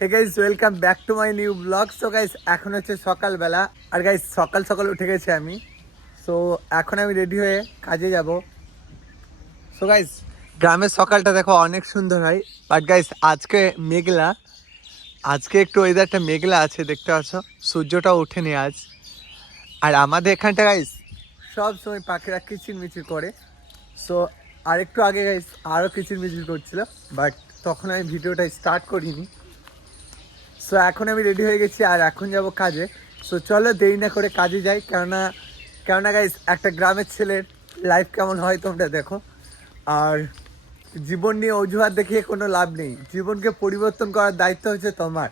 Hey guys welcome back to my new blog so guys এখন হচ্ছে সকালবেলা। আর guys সকাল সকাল উঠে গেছি আমি। সো এখন আমি রেডি হয়ে কাজে যাব। সো গাইস গ্রামের সকালটা দেখো অনেক সুন্দর হয়। বাট গাইস আজকে মেঘলা। আজকে একটু ওয়েদারটা মেঘলা আছে, দেখতে পাচ্ছ। সূর্যটা ওঠেনি আজ। আর আমাদের এখানটা গাইস সব সময় পাখিরা কিচির মিচির করে। সো আর একটু আগে গাইস আরও কিচির মিচির করছিল। বাট তখন আমি ভিডিওটা স্টার্ট করিনি। সো এখন আমি রেডি হয়ে গেছি আর এখন যাব কাজে। সো চলো দেরি না করে কাজে যাই, কেননা কেননা গাইস একটা গ্রামের ছেলের লাইফ কেমন হয় তোমরা দেখো। আর জীবন নিয়ে অজুহাত দেখিয়ে কোনো লাভ নেই। জীবনকে পরিবর্তন করার দায়িত্ব হচ্ছে তোমার।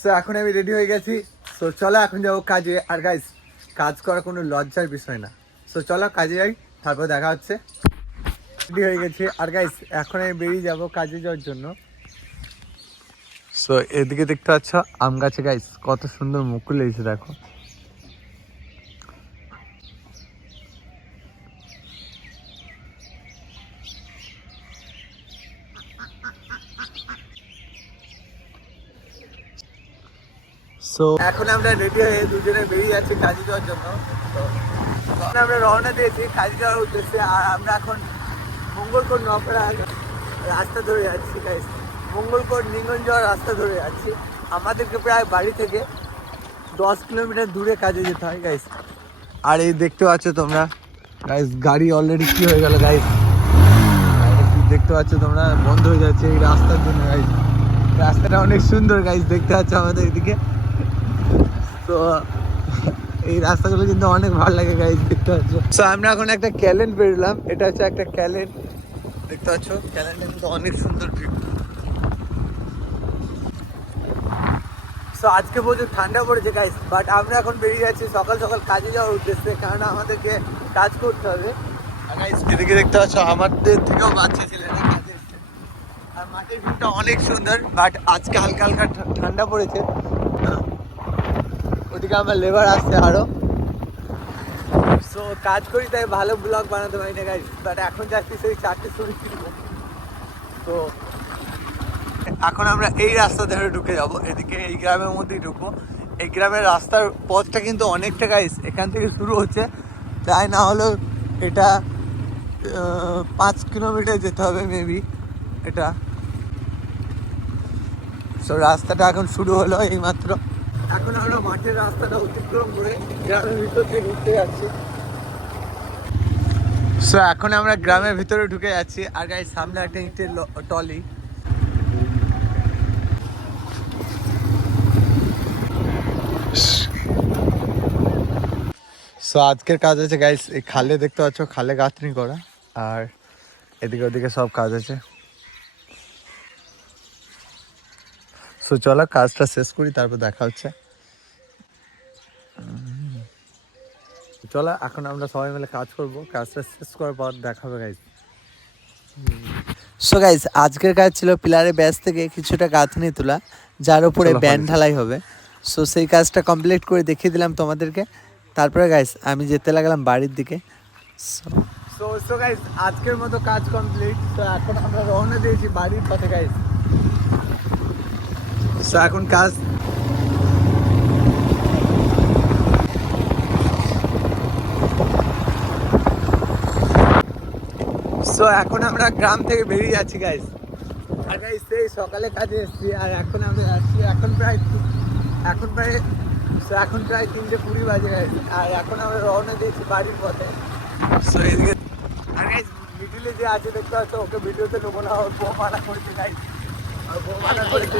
সো এখন আমি রেডি হয়ে গেছি। সো চলো এখন যাব কাজে। আর গাইস কাজ করা কোনো লজ্জার বিষয় না। সো চলো কাজে যাই, তারপর দেখা হচ্ছে। রেডি হয়ে গেছি। আর গাইস এখন আমি বেরিয়ে যাব কাজে যাওয়ার জন্য। সো এদিকে দেখতে পাচ্ছ আম গাছে গাইস কত সুন্দর মুকুল এসে, দেখো। সো এখন আমরা রেডি হয়ে দুজনে বেরিয়ে যাচ্ছি কাজে যাওয়ার জন্য। তো এখন আমরা রওনা দিয়েছি কাজে যাওয়ার উদ্দেশ্যে, আর আমরা এখন মঙ্গলকোট নপাড়া রাস্তা ধরে যাচ্ছি গাইস মঙ্গলকোট নিঙ্গন যাওয়ার রাস্তা ধরে যাচ্ছি। আমাদেরকে প্রায় বাড়ি থেকে দশ কিলোমিটার দূরে কাজে যেতে হয় গাইস আর এই দেখতে পাচ্ছ তোমরা গাইস গাড়ি অলরেডি কি হয়ে গেল গাইস দেখতে পাচ্ছ তোমরা, বন্ধ হয়ে যাচ্ছে এই রাস্তার জন্য গাইস রাস্তাটা অনেক সুন্দর গাইস দেখতে পাচ্ছ আমাদের এদিকে। তো, এই রাস্তাগুলো কিন্তু অনেক ভালো লাগে গাইস দেখতে পাচ্ছ। তো আমরা এখন একটা ক্যালেন্ড বেরোলাম। এটা হচ্ছে একটা ক্যালেন্ড দেখতে পাচ্ছ ক্যালেন্ডটা কিন্তু অনেক সুন্দর ভিউ সো আজকে প্রচুর ঠান্ডা পড়েছে গাইস বাট আমরা এখন বেরিয়ে যাচ্ছি সকাল সকাল কাজে যাওয়ার উদ্দেশ্যে কারণ আমাদেরকে কাজ করতে হবে। গাইস এদিকে দেখতে পাচ্ছ আমাদের থেকেও বাচ্চা ছেলেরা আর মাঠের ভিউটা অনেক সুন্দর বাট আজকে হালকা হালকা ঠান্ডা পড়েছে। ওদিকে আমার লেবার আসছে আরও। সো কাজ করি, তাই ভালো ব্লগ বানাতে পারি না গাইস বাট এখন যাচ্ছি সেই চারটে শুরু তো এখন আমরা এই রাস্তা ধরে ঢুকে যাব। এদিকে এই গ্রামের মধ্যেই ঢুকবো। এই গ্রামের রাস্তার পথটা কিন্তু অনেকটা গাইস এখান থেকে শুরু হচ্ছে। তাই না হলেও এটা পাঁচ কিলোমিটার যেতে হবে মেবি এটা। সো রাস্তাটা এখন শুরু হলো এই মাত্র এখন আমরা মাঠের রাস্তাটা অতিক্রম করে গ্রামের ভিতর দিয়ে ঢুকতে যাচ্ছি। সো এখন আমরা গ্রামের ভিতরে ঢুকে যাচ্ছি। আর গাইস সামনে একটা ইটের টলি সো আজকের কাজ আছে গাইস এই খালে দেখতে পাচ্ছ খালে গাঁথনি করা। আর এদিকে ওদিকে সব কাজ আছে। সো চলো কাজটা শেষ করি তারপর দেখা হচ্ছে। চলো এখন আমরা সবাই মিলে কাজ করব। কাজটা শেষ করার পর দেখা হবে গাইস সো গাইজ আজকের কাজ ছিল পিলারে ব্যাস থেকে কিছুটা গাঁথনি তোলা যার উপরে চলো, ব্যান্ড ঢালাই হবে। সো সেই কাজটা কমপ্লিট করে দেখিয়ে দিলাম তোমাদেরকে। তারপরে গাইস আমি যেতে লাগলাম বাড়ির দিকে। সো সো গাইস আজকের মতো কাজ কমপ্লিট তো এখন আমরা রওনা দিয়েছি বাড়ির পথে গাইস সো এখন কাজ সো এখন আমরা গ্রাম থেকে বেরিয়ে যাচ্ছি গাইস আর গাইস সেই সকালে কাজে এসেছি, আর এখন আমরা যাচ্ছি এখন প্রায় এখন প্রায় so, এখন প্রায় তিনটে কুড়ি বাজে গেছে আর এখন আমরা রওনা দিয়েছি বাড়ির পথে। সো মিডিলে যে আছে, দেখতে পাচ্ছ, ওকে ভিডিওতে নেব না, ওর বউ মানা করেছে গাইজ আর বউ করেছে।